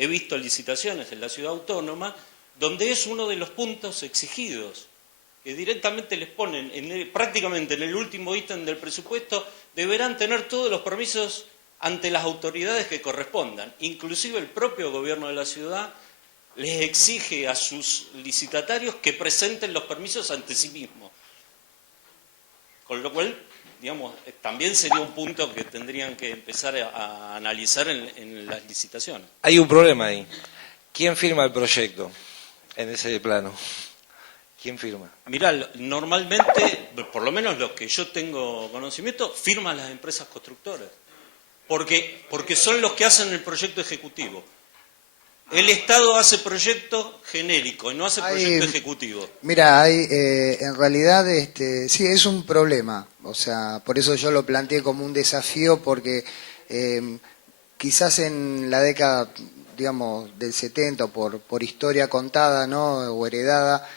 he visto licitaciones en la ciudad autónoma donde es uno de los puntos exigidos, que directamente les ponen, prácticamente en el último ítem del presupuesto, deberán tener todos los permisos ante las autoridades que correspondan. Inclusive el propio gobierno de la ciudad les exige a sus licitatarios que presenten los permisos ante sí mismos. Con lo cual, digamos, también sería un punto que tendrían que empezar a analizar en las licitaciones. Hay un problema ahí. ¿Quién firma el proyecto en ese plano? ¿Quién firma? Mirá, normalmente, por lo menos lo que yo tengo conocimiento, firman las empresas constructoras. Porque son los que hacen el proyecto ejecutivo. El Estado hace proyecto genérico y no hace proyecto ejecutivo. Mira, en realidad sí, es un problema. O sea, por eso yo lo planteé como un desafío, porque quizás en la década, digamos, del 70, por historia contada, ¿no?, o heredada,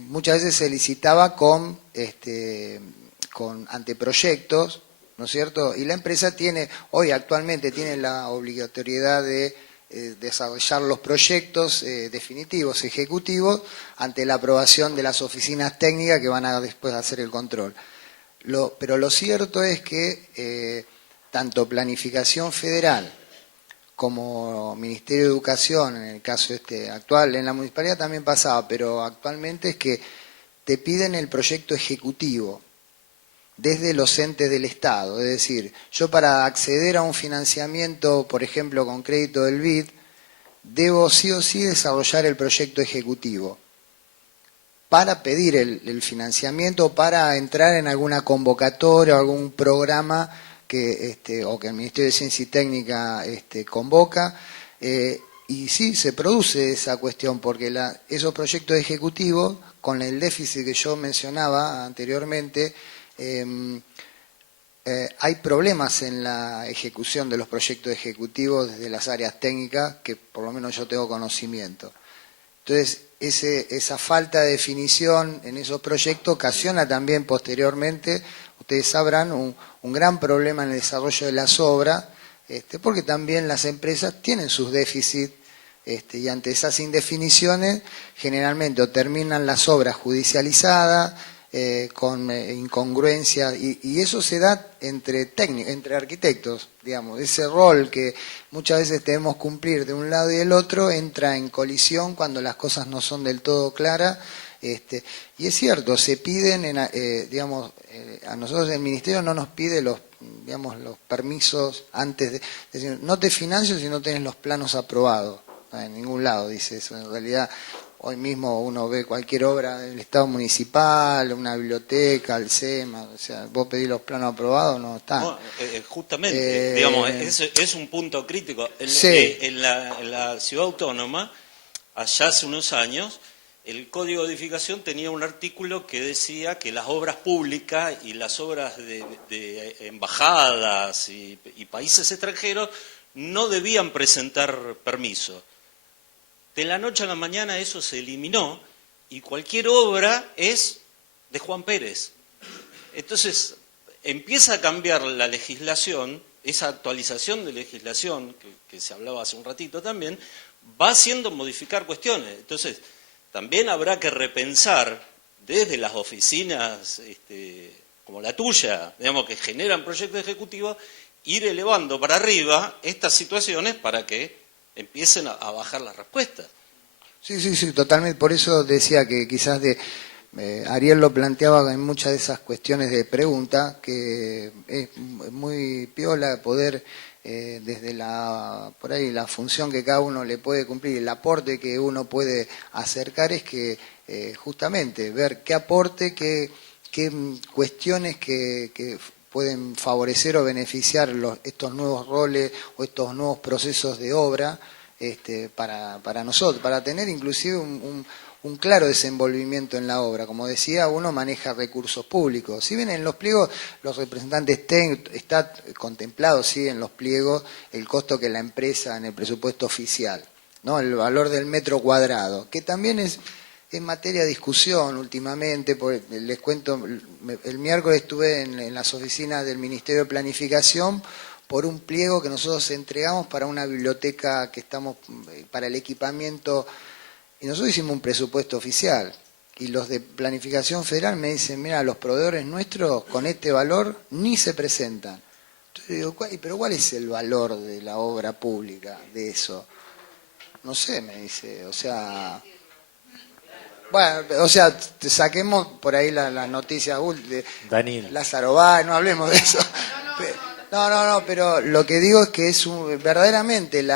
muchas veces se licitaba con anteproyectos, ¿no es cierto? Y la empresa actualmente tiene la obligatoriedad de desarrollar los proyectos definitivos, ejecutivos, ante la aprobación de las oficinas técnicas que van a después hacer el control. Pero lo cierto es que tanto Planificación Federal como Ministerio de Educación, en el caso actual, en la municipalidad también pasaba, pero actualmente es que te piden el proyecto ejecutivo desde los entes del Estado. Es decir, yo para acceder a un financiamiento, por ejemplo, con crédito del BID, debo sí o sí desarrollar el proyecto ejecutivo para pedir el financiamiento, para entrar en alguna convocatoria o algún programa o que el Ministerio de Ciencia y Técnica convoca. Y sí, se produce esa cuestión, porque esos proyectos ejecutivos, con el déficit que yo mencionaba anteriormente, hay problemas en la ejecución de los proyectos ejecutivos desde las áreas técnicas, que por lo menos yo tengo conocimiento. Entonces, esa falta de definición en esos proyectos ocasiona también posteriormente, ustedes sabrán, un gran problema en el desarrollo de las obras, porque también las empresas tienen sus déficits, y ante esas indefiniciones generalmente o terminan las obras judicializadas, con incongruencia, y eso se da entre arquitectos, digamos. Ese rol que muchas veces debemos cumplir de un lado y del otro entra en colisión cuando las cosas no son del todo claras. Y es cierto, se piden, a nosotros el Ministerio no nos pide los permisos antes de decir, no te financio si no tenés los planos aprobados. En ningún lado dice eso. En realidad, hoy mismo uno ve cualquier obra del Estado municipal, una biblioteca, el SEMA, o sea, vos pedís los planos aprobados, no están. No, justamente, digamos, es un punto crítico. Sí. En la ciudad autónoma, allá hace unos años, el Código de Edificación tenía un artículo que decía que las obras públicas y las obras de embajadas y países extranjeros no debían presentar permiso. De la noche a la mañana eso se eliminó y cualquier obra es de Juan Pérez. Entonces empieza a cambiar la legislación, esa actualización de legislación que se hablaba hace un ratito también, va haciendo modificar cuestiones. Entonces también habrá que repensar desde las oficinas como la tuya, digamos, que generan proyectos ejecutivos, ir elevando para arriba estas situaciones para que empiecen a bajar las respuestas. Sí, totalmente. Por eso decía que quizás Ariel lo planteaba en muchas de esas cuestiones de pregunta, que es muy piola poder, desde por ahí la función que cada uno le puede cumplir, el aporte que uno puede acercar, es que justamente ver qué aporte, qué cuestiones que pueden favorecer o beneficiar estos nuevos roles o estos nuevos procesos de obra para nosotros, para tener inclusive un claro desenvolvimiento en la obra. Como decía, uno maneja recursos públicos. Si bien en los pliegos los representantes técnicos, está contemplado, sí, en los pliegos el costo que la empresa en el presupuesto oficial, ¿no?, el valor del metro cuadrado, que también es materia de discusión últimamente. Les cuento, el miércoles estuve en las oficinas del Ministerio de Planificación por un pliego que nosotros entregamos para una biblioteca que estamos, para el equipamiento, y nosotros hicimos un presupuesto oficial. Y los de Planificación Federal me dicen, mira, los proveedores nuestros con este valor ni se presentan. Entonces digo, ¿pero cuál es el valor de la obra pública de eso? No sé, me dice, o sea... Bueno, o sea, saquemos por ahí las noticias de Daniel. Lázaro Báez, no hablemos de eso. No, pero lo que digo es que es verdaderamente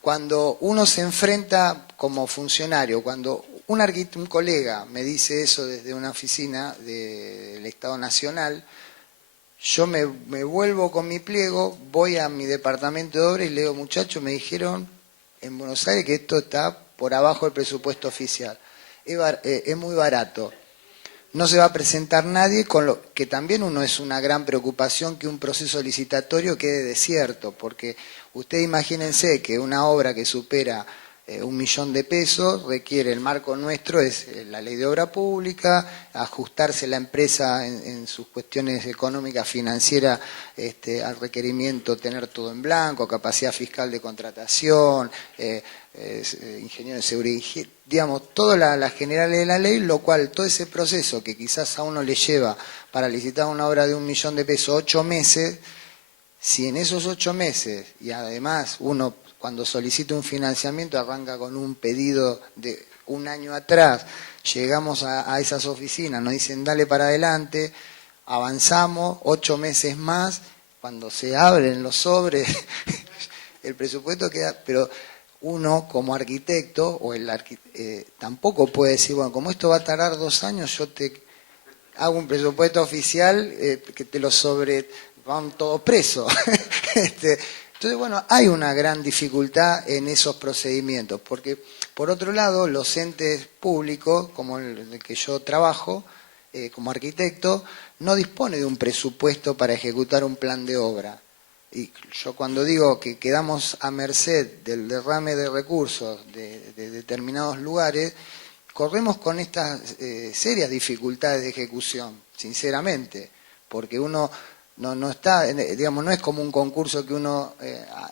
cuando uno se enfrenta como funcionario, cuando un colega me dice eso desde una oficina del Estado Nacional, yo me vuelvo con mi pliego, voy a mi departamento de obra y le digo, muchachos, me dijeron en Buenos Aires que esto está por abajo del presupuesto oficial. Es muy barato. No se va a presentar nadie, con lo que también uno es una gran preocupación que un proceso licitatorio quede desierto, porque ustedes imagínense que una obra que supera 1 millón de pesos requiere, el marco nuestro es la ley de obra pública, ajustarse la empresa en sus cuestiones económicas, financieras, al requerimiento, tener todo en blanco, capacidad fiscal de contratación, ingeniero de seguridad, digamos, todas las generales de la ley, lo cual todo ese proceso que quizás a uno le lleva para licitar una obra de 1 millón de pesos 8 meses, si en esos 8 meses, y además uno cuando solicita un financiamiento arranca con un pedido de 1 año atrás, llegamos a esas oficinas, nos dicen dale para adelante, avanzamos 8 meses más, cuando se abren los sobres, el presupuesto queda, pero uno como arquitecto o tampoco puede decir, bueno, como esto va a tardar 2 años, yo te hago un presupuesto oficial que te lo van todos presos. Entonces, bueno, hay una gran dificultad en esos procedimientos, porque por otro lado, los entes públicos, como el que yo trabajo, como arquitecto, no dispone de un presupuesto para ejecutar un plan de obra. Y yo cuando digo que quedamos a merced del derrame de recursos de determinados lugares, corremos con estas serias dificultades de ejecución, sinceramente, porque uno no está, digamos, no es como un concurso que uno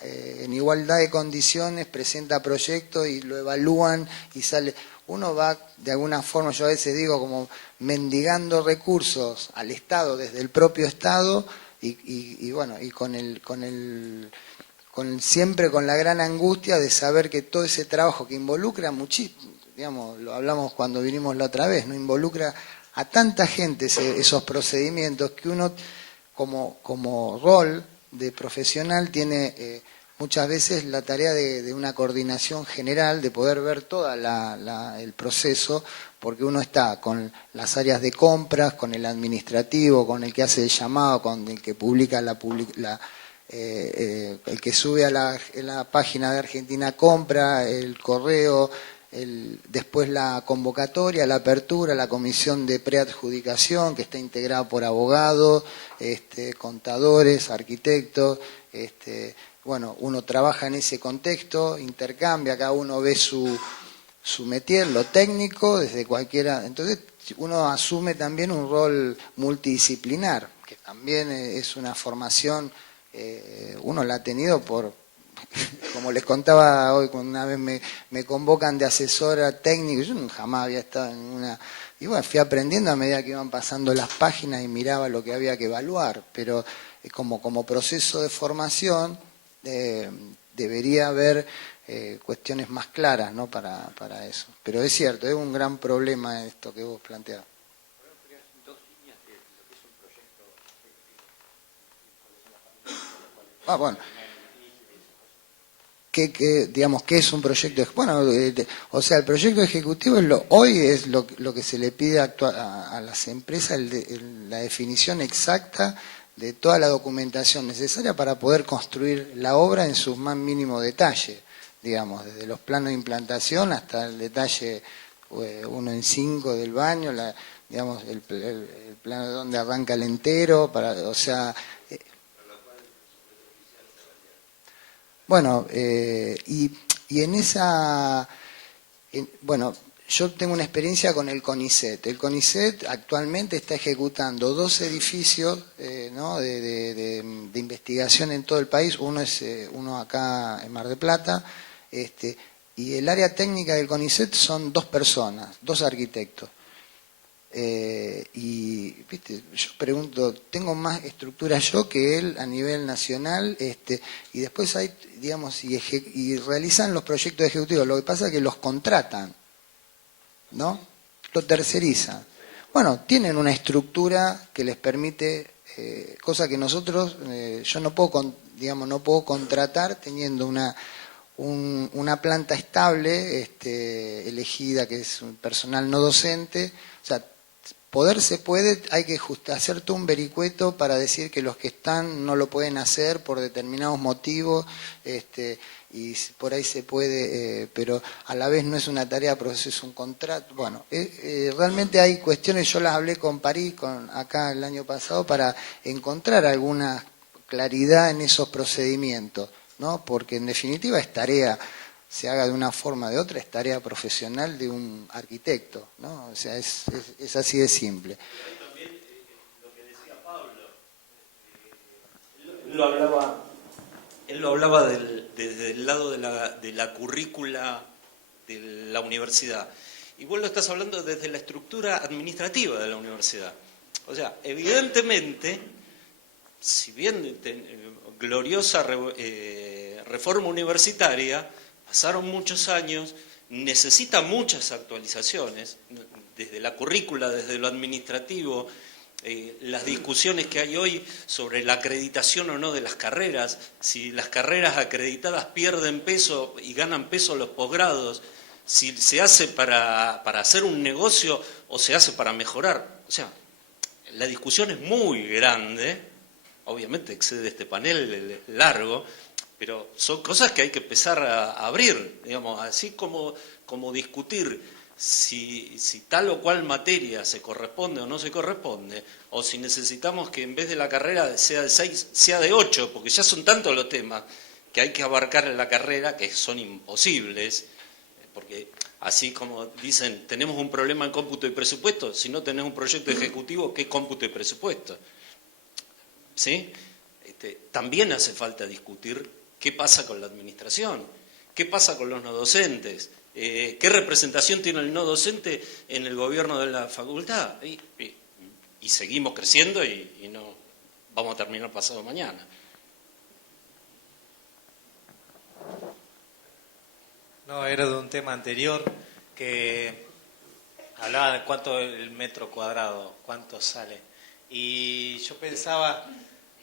en igualdad de condiciones presenta proyectos y lo evalúan y sale. Uno va, de alguna forma, yo a veces digo, como mendigando recursos al Estado desde el propio Estado y bueno, y siempre con la gran angustia de saber que todo ese trabajo que involucra muchísimo, digamos, lo hablamos cuando vinimos la otra vez, no involucra a tanta gente esos procedimientos que uno como rol de profesional tiene muchas veces la tarea de una coordinación general, de poder ver todo el proceso, porque uno está con las áreas de compras, con el administrativo, con el que hace el llamado, con el que publica el que sube a la página de Argentina Compra, el correo, después la convocatoria, la apertura, la comisión de preadjudicación que está integrada por abogados, contadores, arquitectos, bueno, uno trabaja en ese contexto, intercambia, cada uno ve su métier, lo técnico, desde cualquiera, entonces uno asume también un rol multidisciplinar, que también es una formación, uno la ha tenido como les contaba hoy, cuando una vez me convocan de asesora técnico, yo jamás había estado en una... Y bueno, fui aprendiendo a medida que iban pasando las páginas y miraba lo que había que evaluar, pero como proceso de formación debería haber cuestiones más claras, ¿no? para eso. Pero es cierto, es un gran problema esto que vos planteás. Bueno. Digamos, ¿qué es un proyecto? Bueno, o sea, el proyecto ejecutivo hoy es lo que se le pide a las empresas, la definición exacta de toda la documentación necesaria para poder construir la obra en sus más mínimos detalles, digamos, desde los planos de implantación hasta el detalle 1 en 5 del baño, digamos, el plano de donde arranca el entero, o sea... Bueno, y en esa... bueno, yo tengo una experiencia con el CONICET. El CONICET actualmente está ejecutando 2 edificios ¿no? de investigación en todo el país. Uno es uno acá en Mar del Plata, y el área técnica del CONICET son 2 personas, 2 arquitectos. Y viste, yo pregunto, tengo más estructura yo que él a nivel nacional, y después hay, digamos, y realizan los proyectos ejecutivos. Lo que pasa es que los contratan, ¿no? Lo tercerizan. Bueno, tienen una estructura que les permite, cosa que nosotros, yo no puedo, digamos, no puedo contratar teniendo una planta estable, elegida, que es un personal no docente. O sea, poder se puede, hay que hacer todo un vericueto para decir que los que están no lo pueden hacer por determinados motivos, y por ahí se puede, pero a la vez no es una tarea, pero es un contrato. Bueno, realmente hay cuestiones, yo las hablé con París, acá el año pasado, para encontrar alguna claridad en esos procedimientos, ¿no? Porque en definitiva es tarea, se haga de una forma o de otra, es tarea profesional de un arquitecto, ¿no? O sea, es así de simple. Pero ahí también lo que decía Pablo, él lo hablaba desde el lado de la currícula de la universidad. Y vos lo estás hablando desde la estructura administrativa de la universidad. O sea, evidentemente, si bien gloriosa reforma universitaria, pasaron muchos años, necesita muchas actualizaciones, desde la currícula, desde lo administrativo, las discusiones que hay hoy sobre la acreditación o no de las carreras, si las carreras acreditadas pierden peso y ganan peso los posgrados, si se hace para hacer un negocio o se hace para mejorar. O sea, la discusión es muy grande, obviamente excede este panel largo, pero son cosas que hay que empezar a abrir, digamos, así como discutir si tal o cual materia se corresponde o no se corresponde, o si necesitamos que en vez de la carrera sea de 6, sea de 8, porque ya son tantos los temas que hay que abarcar en la carrera que son imposibles, porque así como dicen, tenemos un problema en cómputo y presupuesto, si no tenés un proyecto ejecutivo, ¿qué es cómputo y presupuesto? ¿Sí? También hace falta discutir qué pasa con la administración, qué pasa con los no docentes, qué representación tiene el no docente en el gobierno de la facultad. Y seguimos creciendo y no vamos a terminar pasado mañana. No, era de un tema anterior que hablaba de cuánto el metro cuadrado, cuánto sale. Y yo pensaba,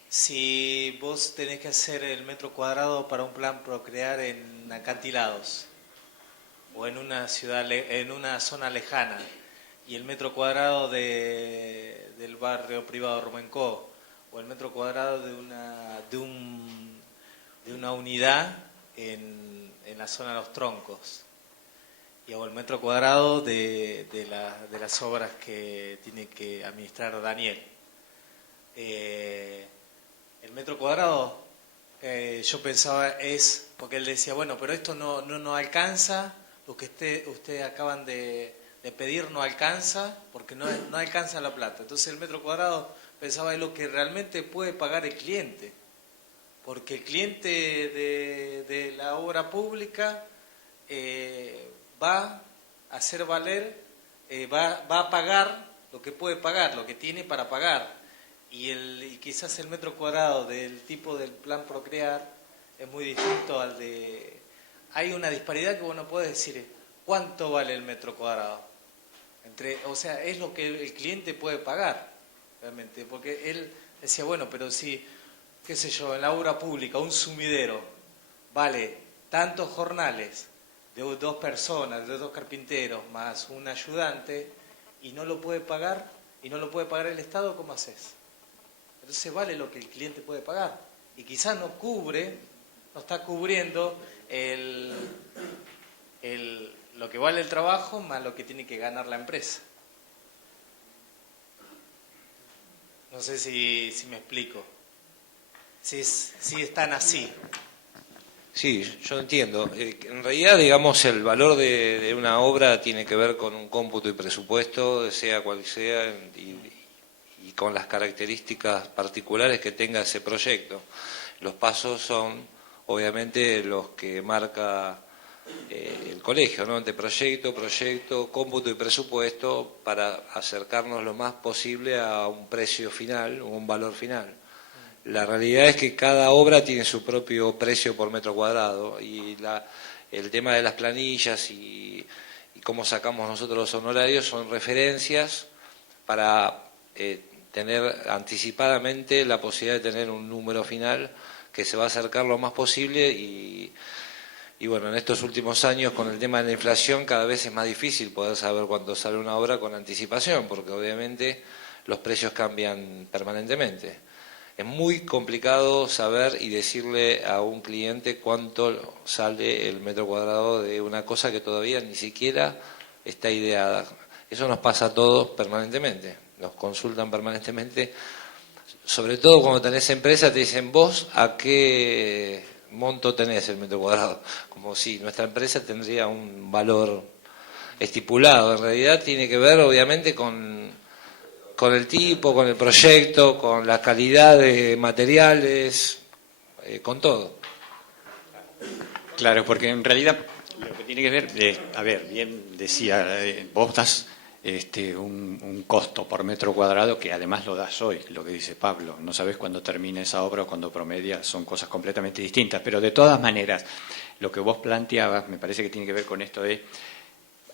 si vos tenés que hacer el metro cuadrado para un plan Procrear en acantilados o en una ciudad, en una zona lejana, y el metro cuadrado del barrio privado Rumencó, o el metro cuadrado de una unidad en la zona de Los Troncos, o el metro cuadrado de las obras que tiene que administrar Daniel. El metro cuadrado, yo pensaba, porque él decía, bueno, pero esto no alcanza, lo que ustedes acaban de pedir no alcanza, porque no alcanza la plata. Entonces el metro cuadrado, pensaba, es lo que realmente puede pagar el cliente, porque el cliente de la obra pública va a hacer valer, va a pagar lo que puede pagar, lo que tiene para pagar. Y quizás el metro cuadrado del tipo del plan Procrear es muy distinto al de... Hay una disparidad que vos no podés decir cuánto vale el metro cuadrado. O sea, es lo que el cliente puede pagar, realmente. Porque él decía, bueno, pero si, qué sé yo, en la obra pública un sumidero vale tantos jornales de 2 personas, de 2 carpinteros, más un ayudante, y no lo puede pagar, y no lo puede pagar el Estado, ¿cómo haces? Entonces vale lo que el cliente puede pagar. Y quizás no está cubriendo lo que vale el trabajo más lo que tiene que ganar la empresa. No sé si me explico. Si están así. Sí, yo entiendo. En realidad, digamos, el valor de una obra tiene que ver con un cómputo y presupuesto, sea cual sea, y con las características particulares que tenga ese proyecto. Los pasos son, obviamente, los que marca el colegio, ¿no? Anteproyecto, proyecto, cómputo y presupuesto, para acercarnos lo más posible a un precio final o un valor final. La realidad es que cada obra tiene su propio precio por metro cuadrado y el tema de las planillas y cómo sacamos nosotros los honorarios son referencias para tener anticipadamente la posibilidad de tener un número final que se va a acercar lo más posible y bueno, en estos últimos años con el tema de la inflación cada vez es más difícil poder saber cuánto sale una obra con anticipación, porque obviamente los precios cambian permanentemente. Es muy complicado saber y decirle a un cliente cuánto sale el metro cuadrado de una cosa que todavía ni siquiera está ideada. Eso nos pasa a todos permanentemente, nos consultan permanentemente, sobre todo cuando tenés empresa, te dicen vos a qué monto tenés el metro cuadrado, como si nuestra empresa tendría un valor estipulado. En realidad tiene que ver obviamente con el tipo, con el proyecto, con la calidad de materiales, con todo. Claro, porque en realidad lo que tiene que ver, a ver, bien decía, vos das un costo por metro cuadrado que además lo das hoy, lo que dice Pablo. No sabes cuándo termina esa obra o cuándo promedia, son cosas completamente distintas. Pero de todas maneras, lo que vos planteabas me parece que tiene que ver con esto de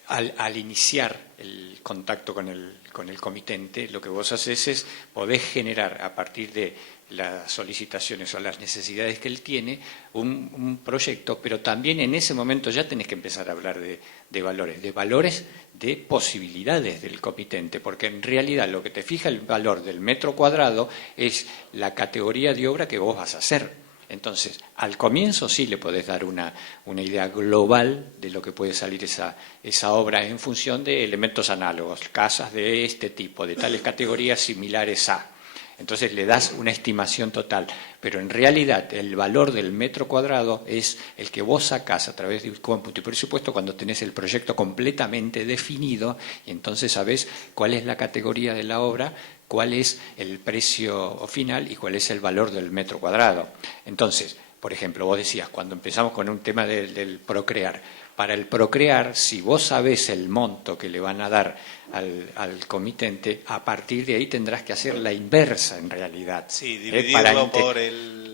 al iniciar el contacto con el comitente, lo que vos haces es podés generar a partir de las solicitaciones o las necesidades que él tiene un proyecto, pero también en ese momento ya tenés que empezar a hablar de valores de posibilidades del comitente, porque en realidad lo que te fija el valor del metro cuadrado es la categoría de obra que vos vas a hacer. Entonces, al comienzo sí le podés dar una idea global de lo que puede salir esa obra en función de elementos análogos, casas de este tipo, de tales categorías similares a. Entonces le das una estimación total, pero en realidad el valor del metro cuadrado es el que vos sacás a través de un cómputo y presupuesto cuando tenés el proyecto completamente definido y entonces sabés cuál es la categoría de la obra, cuál es el precio final y cuál es el valor del metro cuadrado. Entonces, por ejemplo, vos decías, cuando empezamos con un tema del procrear, para el procrear, si vos sabés el monto que le van a dar al comitente, a partir de ahí tendrás que hacer la inversa en realidad. Sí, dividirlo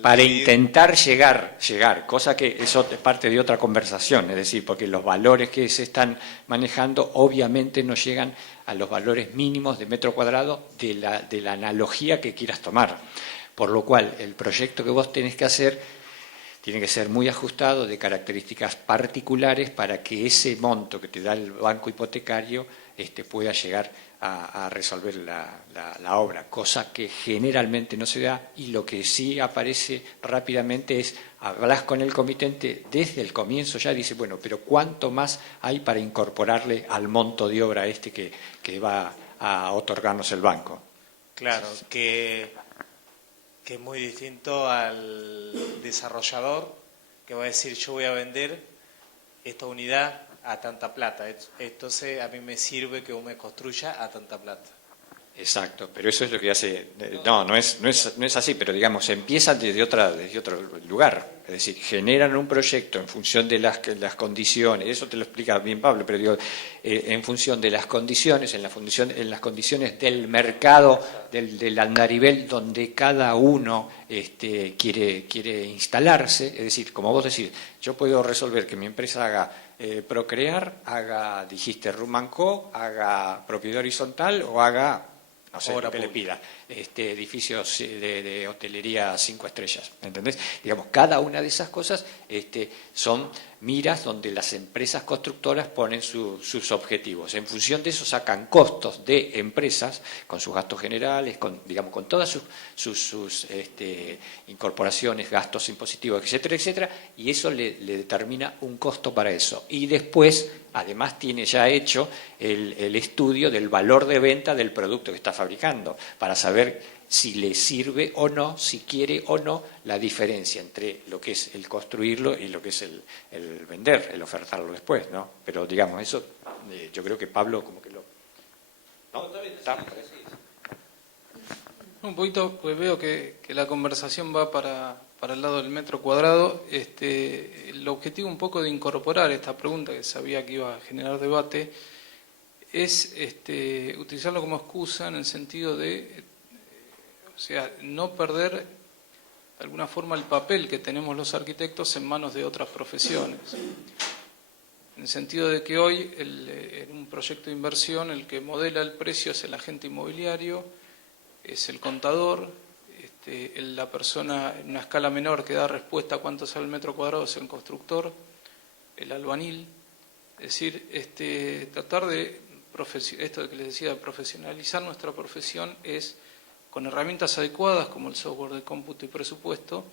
para intentar llegar, cosa que eso es parte de otra conversación, es decir, porque los valores que se están manejando obviamente no llegan a los valores mínimos de metro cuadrado de la analogía que quieras tomar. Por lo cual, el proyecto que vos tenés que hacer tiene que ser muy ajustado, de características particulares, para que ese monto que te da el banco hipotecario pueda llegar a resolver la obra, cosa que generalmente no se da, y lo que sí aparece rápidamente es, hablas con el comitente desde el comienzo ya, dice, bueno, pero ¿cuánto más hay para incorporarle al monto de obra que va a otorgarnos el banco? Claro, que es muy distinto al desarrollador que va a decir yo voy a vender esta unidad a tanta plata, entonces a mí me sirve que vos me construya a tanta plata. Exacto, pero eso es lo que hace, no es así, pero digamos, empiezan desde otro lugar, es decir, generan un proyecto en función de las condiciones, eso te lo explica bien Pablo, pero digo, en función de las condiciones, en las condiciones del mercado, del andarivel donde cada uno quiere instalarse, es decir, como vos decís, yo puedo resolver que mi empresa haga procrear, haga, dijiste, Rumanco, haga propiedad horizontal o haga, no sé, lo que le pida, edificios de hotelería 5 estrellas, ¿entendés? Digamos, cada una de esas cosas son miras donde las empresas constructoras ponen sus objetivos. En función de eso sacan costos de empresas con sus gastos generales, con todas sus incorporaciones, gastos impositivos, etcétera, etcétera, y eso le determina un costo para eso. Y después, además, tiene ya hecho el estudio del valor de venta del producto que está fabricando, para saber si le sirve o no, si quiere o no, la diferencia entre lo que es el construirlo y lo que es el vender, el ofertarlo después, ¿no? Pero digamos, eso yo creo que Pablo como que lo... ¿no? ¿Está? Un poquito, pues veo que la conversación va para el lado del metro cuadrado. El objetivo un poco de incorporar esta pregunta que sabía que iba a generar debate es utilizarlo como excusa en el sentido de, o sea, no perder de alguna forma el papel que tenemos los arquitectos en manos de otras profesiones. En el sentido de que hoy, en un proyecto de inversión, el que modela el precio es el agente inmobiliario, es el contador, la persona en una escala menor que da respuesta a cuánto sale el metro cuadrado es el constructor, el albañil. Es decir, tratar de, esto que les decía, de profesionalizar nuestra profesión es, con herramientas adecuadas como el software de cómputo y presupuesto,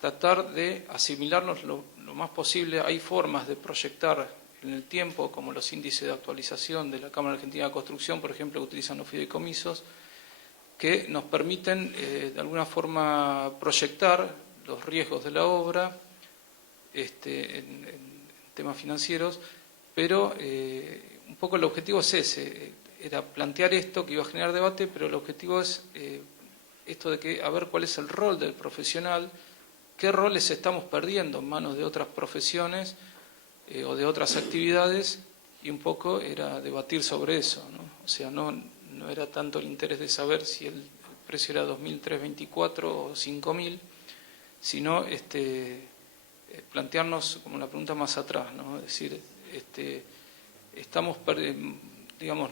tratar de asimilarnos lo más posible. Hay formas de proyectar en el tiempo, como los índices de actualización de la Cámara Argentina de Construcción, por ejemplo, que utilizan los fideicomisos, que nos permiten de alguna forma proyectar los riesgos de la obra en temas financieros, pero un poco el objetivo es ese, era plantear esto que iba a generar debate, pero el objetivo es esto de que a ver cuál es el rol del profesional, qué roles estamos perdiendo en manos de otras profesiones o de otras actividades, y un poco era debatir sobre eso, ¿no? O sea, no era tanto el interés de saber si el precio era 2.324 o 5.000, sino plantearnos como una pregunta más atrás, ¿no? Es decir, digamos,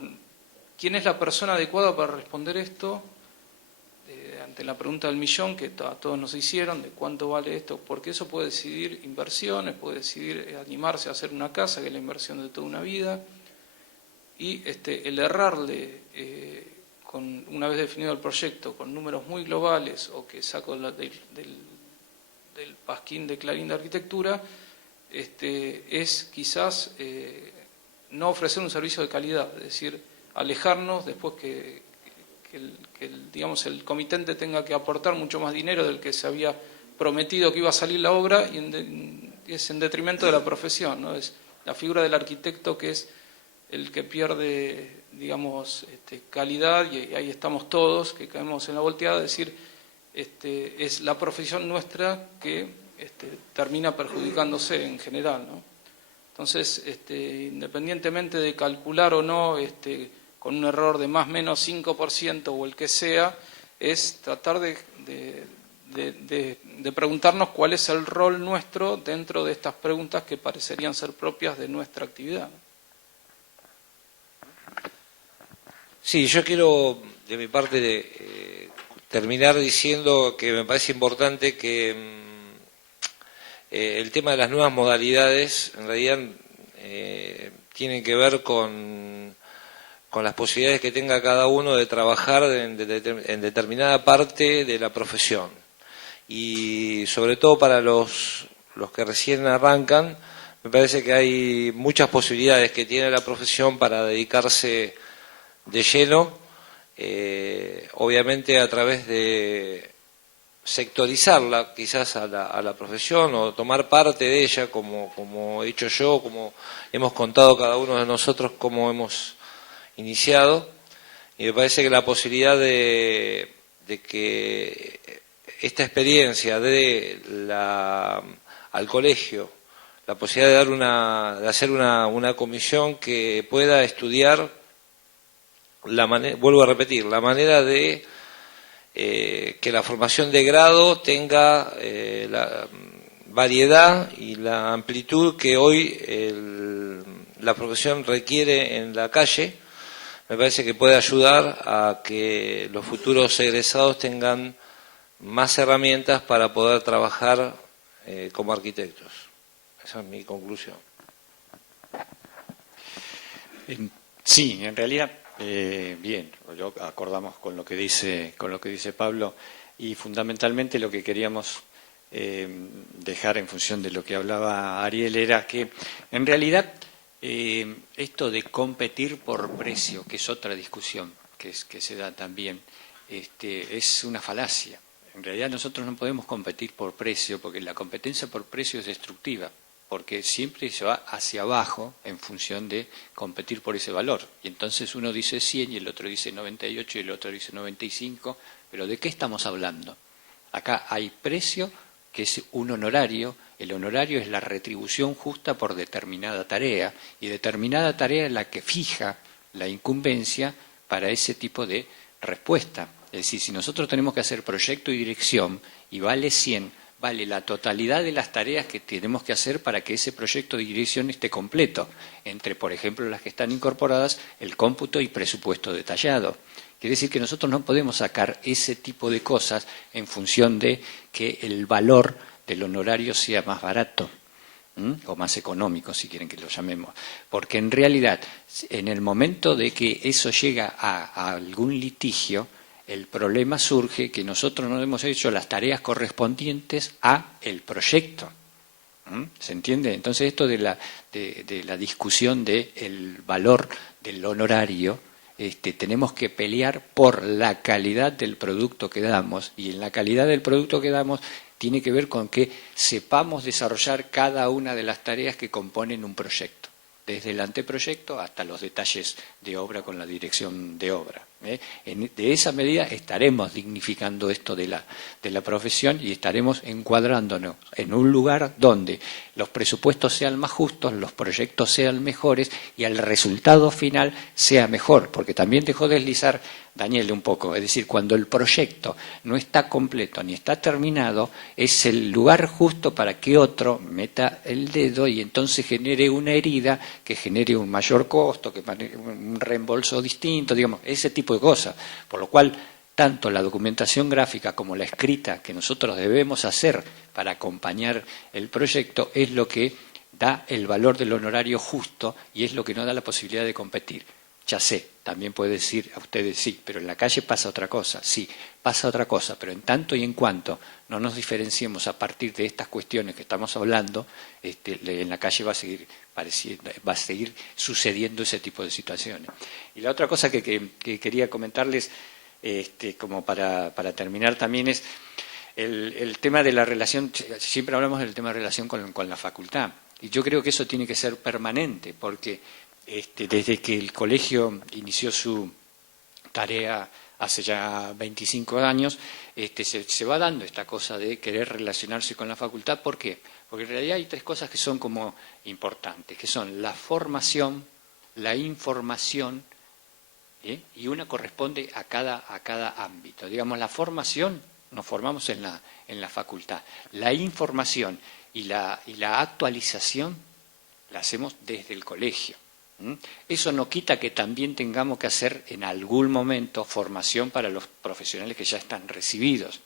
¿quién es la persona adecuada para responder esto? Ante la pregunta del millón que a todos nos hicieron, de cuánto vale esto, porque eso puede decidir inversiones, puede decidir animarse a hacer una casa, que es la inversión de toda una vida, y el errarle, una vez definido el proyecto, con números muy globales, o que saco del pasquín de Clarín de Arquitectura, es quizás no ofrecer un servicio de calidad, es decir, alejarnos después que digamos, el comitente tenga que aportar mucho más dinero del que se había prometido que iba a salir la obra, y es en detrimento de la profesión, ¿no? Es la figura del arquitecto que es el que pierde, digamos, calidad, y ahí estamos todos, que caemos en la volteada, es decir, es la profesión nuestra que termina perjudicándose en general, ¿no? Entonces, independientemente de calcular o no, con un error de más o menos 5% o el que sea, es tratar de preguntarnos cuál es el rol nuestro dentro de estas preguntas que parecerían ser propias de nuestra actividad. Sí, yo quiero, de mi parte, terminar diciendo que me parece importante que el tema de las nuevas modalidades, en realidad, tiene que ver con las posibilidades que tenga cada uno de trabajar en determinada parte de la profesión. Y sobre todo para los que recién arrancan, me parece que hay muchas posibilidades que tiene la profesión para dedicarse de lleno, obviamente a través de sectorizarla quizás a la profesión, o tomar parte de ella, como he hecho yo, como hemos contado cada uno de nosotros, cómo hemos iniciado. Y me parece que la posibilidad de que esta experiencia al colegio, la posibilidad de hacer una comisión que pueda estudiar vuelvo a repetir, la manera de que la formación de grado tenga la variedad y la amplitud que hoy la profesión requiere en la calle, me parece que puede ayudar a que los futuros egresados tengan más herramientas para poder trabajar como arquitectos. Esa es mi conclusión. Sí, en realidad, bien, yo acordamos con lo que dice Pablo, y fundamentalmente lo que queríamos dejar en función de lo que hablaba Ariel era que en realidad esto de competir por precio, que es otra discusión que se da también, es una falacia. En realidad nosotros no podemos competir por precio, porque la competencia por precio es destructiva, porque siempre se va hacia abajo en función de competir por ese valor. Y entonces uno dice 100 y el otro dice 98 y el otro dice 95, pero ¿de qué estamos hablando? Acá hay precio, que es un honorario. El honorario es la retribución justa por determinada tarea, y determinada tarea es la que fija la incumbencia para ese tipo de respuesta. Es decir, si nosotros tenemos que hacer proyecto y dirección y vale 100, vale la totalidad de las tareas que tenemos que hacer para que ese proyecto de dirección esté completo, entre, por ejemplo, las que están incorporadas, el cómputo y presupuesto detallado. Quiere decir que nosotros no podemos sacar ese tipo de cosas en función de que el valor del honorario sea más barato, o más económico, si quieren que lo llamemos. Porque en realidad, en el momento de que eso llega a algún litigio, el problema surge que nosotros no hemos hecho las tareas correspondientes a el proyecto. ¿Se entiende? Entonces esto de la discusión del valor del honorario, tenemos que pelear por la calidad del producto que damos, y en la calidad del producto que damos tiene que ver con que sepamos desarrollar cada una de las tareas que componen un proyecto, desde el anteproyecto hasta los detalles de obra con la dirección de obra. De esa medida estaremos dignificando esto de la profesión y estaremos encuadrándonos en un lugar donde los presupuestos sean más justos, los proyectos sean mejores y el resultado final sea mejor, porque también dejó deslizar Daniel un poco, es decir, cuando el proyecto no está completo ni está terminado, es el lugar justo para que otro meta el dedo y entonces genere una herida que genere un mayor costo, que un reembolso distinto, digamos, ese tipo de cosas. Por lo cual, tanto la documentación gráfica como la escrita que nosotros debemos hacer para acompañar el proyecto es lo que da el valor del honorario justo y es lo que nos da la posibilidad de competir. Ya sé, también puede decir a ustedes sí, pero en la calle pasa otra cosa, sí, pasa otra cosa, pero en tanto y en cuanto no nos diferenciemos a partir de estas cuestiones que estamos hablando, en la calle va a seguir sucediendo ese tipo de situaciones. Y la otra cosa que quería comentarles, como para terminar también, es el tema de la relación. Siempre hablamos del tema de relación con la facultad, y yo creo que eso tiene que ser permanente, porque desde que el colegio inició su tarea hace ya 25 años, se va dando esta cosa de querer relacionarse con la facultad. ¿Por qué? Porque en realidad hay tres cosas que son como importantes, que son la formación, la información, y una corresponde a cada ámbito. Digamos, la formación nos formamos en la facultad, la información y la actualización la hacemos desde el colegio. Eso no quita que también tengamos que hacer en algún momento formación para los profesionales que ya están recibidos,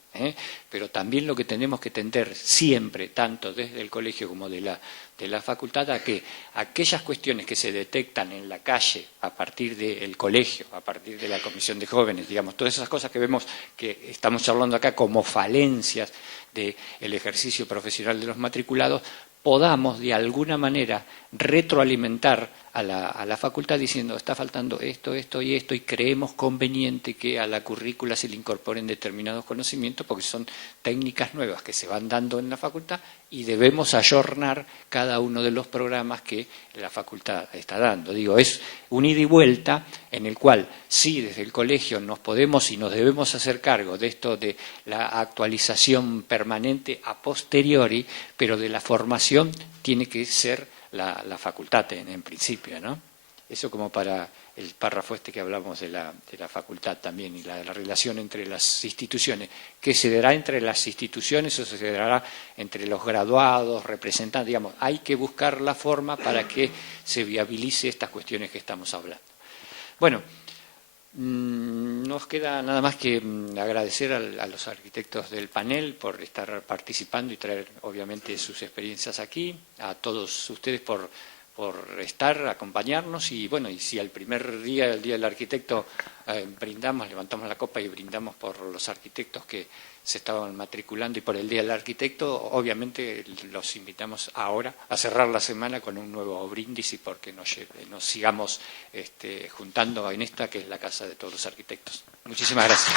pero también lo que tenemos que tender siempre, tanto desde el colegio como de la facultad, a que aquellas cuestiones que se detectan en la calle a partir del colegio, a partir de la comisión de jóvenes, digamos, todas esas cosas que vemos que estamos charlando acá como falencias del ejercicio profesional de los matriculados, podamos de alguna manera retroalimentar a la facultad diciendo está faltando esto, esto y esto, y creemos conveniente que a la currícula se le incorporen determinados conocimientos porque son técnicas nuevas que se van dando en la facultad y debemos ayornar cada uno de los programas que la facultad está dando. Digo, es un ida y vuelta en el cual sí, desde el colegio nos podemos y nos debemos hacer cargo de esto de la actualización permanente a posteriori, pero de la formación tiene que ser la facultad en principio, ¿no? Eso como para el párrafo que hablamos de la facultad también y la relación entre las instituciones, que se dará entre las instituciones o se dará entre los graduados, representantes, digamos, hay que buscar la forma para que se viabilice estas cuestiones que estamos hablando. Bueno, nos queda nada más que agradecer a los arquitectos del panel por estar participando y traer obviamente sus experiencias aquí, a todos ustedes por estar, acompañarnos y bueno, y si al primer día, el Día del Arquitecto, levantamos la copa y brindamos por los arquitectos que se estaban matriculando y por el Día del Arquitecto, obviamente los invitamos ahora a cerrar la semana con un nuevo brindis y porque nos sigamos juntando en esta que es la Casa de Todos los Arquitectos. Muchísimas gracias.